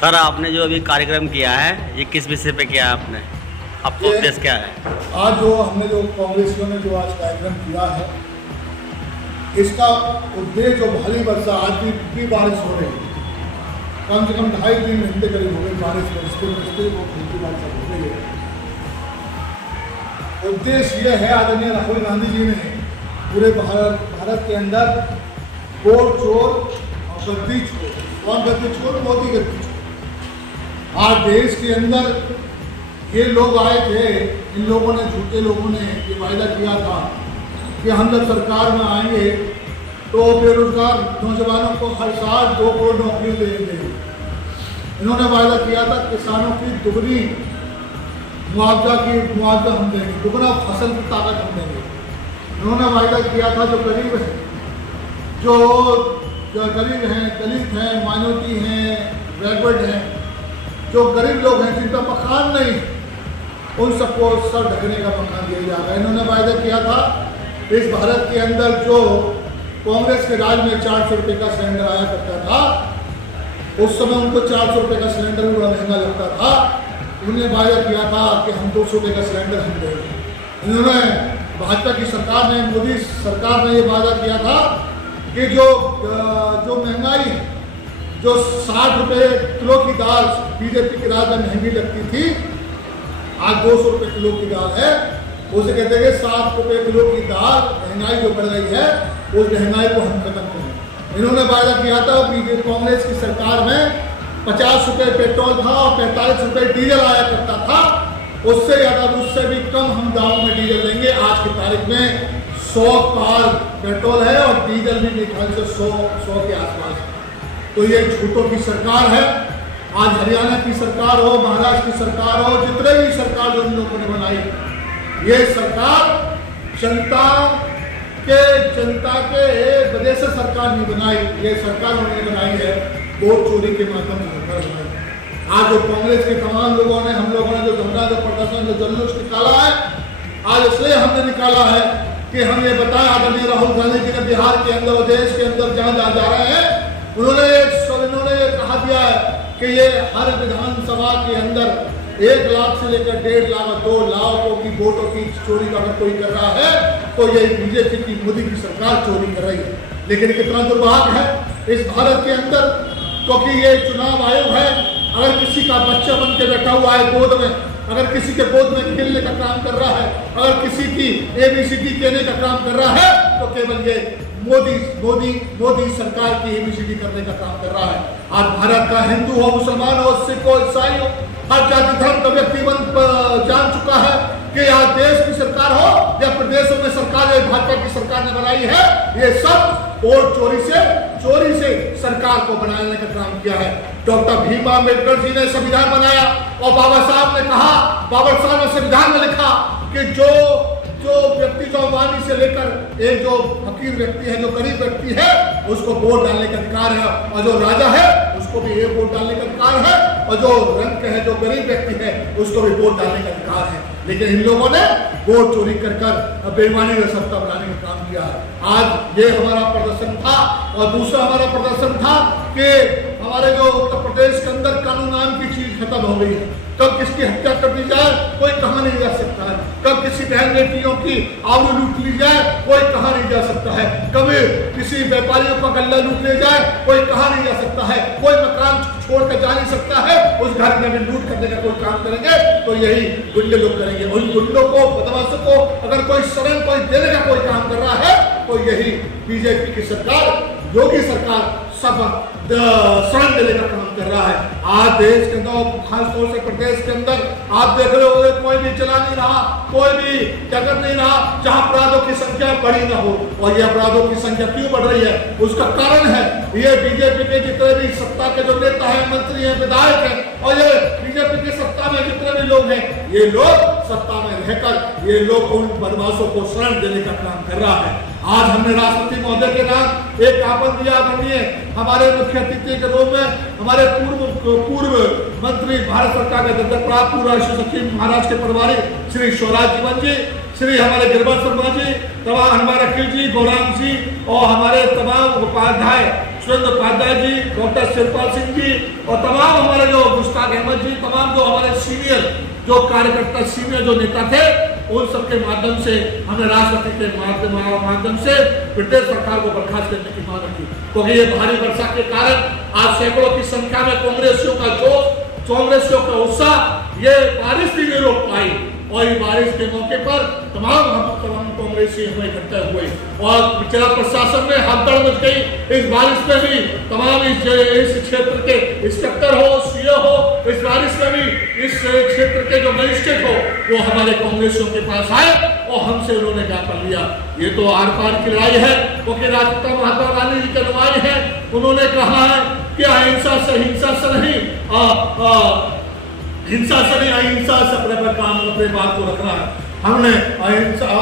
Sir आपने जो अभी कार्यक्रम किया है ये किस विषय पे किया है आपने, आपका उद्देश्य क्या है? आज जो हमने जो कांग्रेसियों ने जो आज कार्यक्रम किया है, इसका उद्देश्य जो भारी वर्षा आज भी बारिश हो रही है, कम से कम 2.5-3 घंटे करीब हो गई बारिश बरसते वो खेती बारिश हो गई है। उद्देश्य यह है, आदरणीय राहुल गांधी जी ने पूरे भारत के अंदर वोट चोर और गद्दी चोर, कौन गद्दी चोर? मोदी गद्दी चोर। आज देश के अंदर ये लोग आए थे, इन लोगों ने, झूठे लोगों ने ये वायदा किया था कि हम जब सरकार में आएंगे तो बेरोजगार नौजवानों को हर साल 2 करोड़ नौकरी देंगे। इन्होंने वायदा किया था किसानों की दुगनी मुआवजा हम देंगे, दुगना फसल की ताकत हम देंगे। इन्होंने वायदा किया था जो गरीब है, जो गरीब हैं, दलित हैं, माइनॉरिटी हैं, बैकवर्ड हैं, जो गरीब लोग हैं जिनका मकान नहीं, उन सबको सर ढकने का मकान दिया जाएगा। इन्होंने वायदा किया था इस भारत के अंदर जो कांग्रेस के राज में 400 रुपये का सिलेंडर आया करता था, उस समय उनको 400 रुपये का सिलेंडर भी बड़ा महंगा लगता था। उन्होंने वायदा किया था कि हम 200 रुपये का सिलेंडर हम देंगे। इन्होंने भाजपा की सरकार ने, मोदी सरकार ने ये वायदा किया था कि जो महंगाई, जो 60 रुपये किलो की दाल बीजेपी के राज में महंगी लगती थी, आज 200 रुपये किलो की दाल है। उसे कहते हैं कि 60 रुपये किलो की दाल, महंगाई जो बढ़ रही है उस महंगाई को हम खत्म करें। इन्होंने वायदा किया था बीजेपी कांग्रेस की सरकार में 50 रुपये पेट्रोल था और 45 रुपये डीजल आया करता था। उससे ज़्यादा, उससे भी कम हम दामों में डीजल लेंगे। आज की तारीख में 100 पार पेट्रोल है और डीजल भी मेरे ख्याल से 100 के आसपास है। तो ये झूठों की सरकार है। आज हरियाणा की सरकार हो, महाराष्ट्र की सरकार हो, जितने भी सरकार जो इन लोगों ने बनाई, ये सरकार जनता के वजह से सरकार नहीं बनाई, ये सरकार उन्होंने बनाई है वोट चोरी के माध्यम से सरकार बनाई। आज जो कांग्रेस के तमाम लोगों ने, हम लोगों ने जो धरना, जो प्रदर्शन, जो जुलूस निकाला है, आज इसलिए हमने निकाला है कि हम ये बताएं आदरणीय राहुल गांधी जी ने बिहार के अंदर और देश के अंदर जहाँ जहाँ जा रहे हैं, उन्होंने ये कहा दिया है कि ये हर विधानसभा के अंदर 1 लाख से लेकर 1.5 लाख 2 लाखों की वोटों की चोरी का अगर कोई कर रहा है तो ये बीजेपी की, मोदी की सरकार चोरी कर रही है। लेकिन कितना दुर्भाग्य है इस भारत के अंदर, क्योंकि ये चुनाव आयोग है। अगर किसी का बच्चा बन के बैठा हुआ है गोद में, अगर किसी के गोद में खेलने का काम कर रहा है, अगर किसी की ABCD कहने का काम कर रहा है, तो केवल ये मोदी सरकार की ABCD करने का काम कर रहा है। आज भारत का हिंदू हो, मुसलमान हो, सिख हो, ईसाई हो, हर जाति धर्म का व्यक्ति जान चुका है कि आज देश की सरकार हो या प्रदेशों में सरकार भाजपा की सरकार ने बनाई है, ये सब वोट चोरी से सरकार को बनाने का काम किया है। डॉक्टर भीम अम्बेडकर जी ने संविधान बनाया और बाबा साहब ने संविधान में लिखा कि जो व्यक्ति, जो अवामी से लेकर एक जो फकीर व्यक्ति है, जो गरीब व्यक्ति है, उसको वोट डालने का अधिकार है, और जो राजा है उसको भी एक वोट डालने का अधिकार है, और जो रंग है, जो गरीब व्यक्ति है, उसको भी वोट डालने का अधिकार है। लेकिन इन लोगों ने वोट चोरी कर बेईमानी का सत्ता बनाने का काम किया है। आज ये हमारा प्रदर्शन था। और दूसरा हमारा प्रदर्शन था कि हमारे जो उत्तर प्रदेश के अंदर कानून नाम की चीज खत्म हो गई है। कब किसकी हत्या कर दी जाए कोई कहा नहीं जा सकता है, कब किसी बहन बेटियों की आबरू लूट ली जाए कोई कहा नहीं जा सकता है, कभी किसी व्यापारियों का गल्ला लूट ले जाए कोई कहा नहीं जा सकता है, कोई मकान छोड़ कर जा नहीं सकता है, उस घर में भी लूट करने का कोई काम करेंगे तो यही गुंडे लोग करेंगे। उन गुंडों को, बदमाशों को अगर कोई शरण कोई देने का कोई काम कर रहा है तो यही बीजेपी की सरकार, योगी सरकार सब शरण देने का काम कर रहा है। आज देश के अंदर, खासतौर से प्रदेश के अंदर आप देख रहे हो कोई भी चला नहीं रहा, कोई भी जगत नहीं रहा जहां अपराधों की संख्या बढ़ी ना हो। और ये अपराधों की संख्या क्यों बढ़ रही है, उसका कारण है ये बीजेपी के जितने भी सत्ता के जो नेता है, मंत्री हैं, विधायक हैं, और ये बीजेपी की सत्ता में जितने भी लोग हैं, ये लोग सत्ता में रहकर ये लोग उन बदमाशों को शरण देने का काम कर रहा है। आज हमने राष्ट्रपति महोदय के नाम एक ज्ञापन दिया। आदरणीय हमारे मुख्य अतिथि के रूप में हमारे पूर्व मंत्री, भारत सरकार के दंडक प्राप्त पूर्व राष्ट्रीय सचिव, महाराष्ट्र के प्रभारी श्री स्वराज जीवन जी, श्री हमारे गिरिवर शर्मा जी, तमाम हमारे अखिल जी, गौरांग जी और हमारे तमाम उपाध्याय सुरेंद्र उपाध्याय जी, डॉक्टर शिवपाल सिंह जी और तमाम हमारे जो मुश्ताक अहमद जी, तमाम जो हमारे सीनियर जो कार्यकर्ता, सीनियर जो नेता थे, उन सबके माध्यम से हमने राष्ट्रपति के माध्यम से ब्रिटिश सरकार को बर्खास्त करने की मांग रखी, क्योंकि ये भारी वर्षा के कारण आज सैकड़ों की संख्या में कांग्रेसियों का जोश, कांग्रेसियों का उत्साह, ये बारिश भी नहीं रोक पाई। और इस बारिश के मौके पर तमाम कांग्रेसी हमें इकट्ठे हुए और जिला प्रशासन में हड़बड़ मच गई। इस बारिश में भी तमाम इस क्षेत्र के इंस्पेक्टर हो, सीओ हो, इस बारिश में भी इस क्षेत्र के जो मजिस्ट्रेट हो, वो हमारे कांग्रेसियों के पास आए और हमसे उन्होंने ज्ञापन लिया। ये तो आर पार की लड़ाई है, क्योंकि राष्ट्रपिता महात्मा गांधी जी की अनुयायी है। उन्होंने कहा है कि अहिंसा से नहीं, हिंसा से नहीं, अहिंसा से अपने पर काम, अपने बात को रखना है। हमने अहिंसा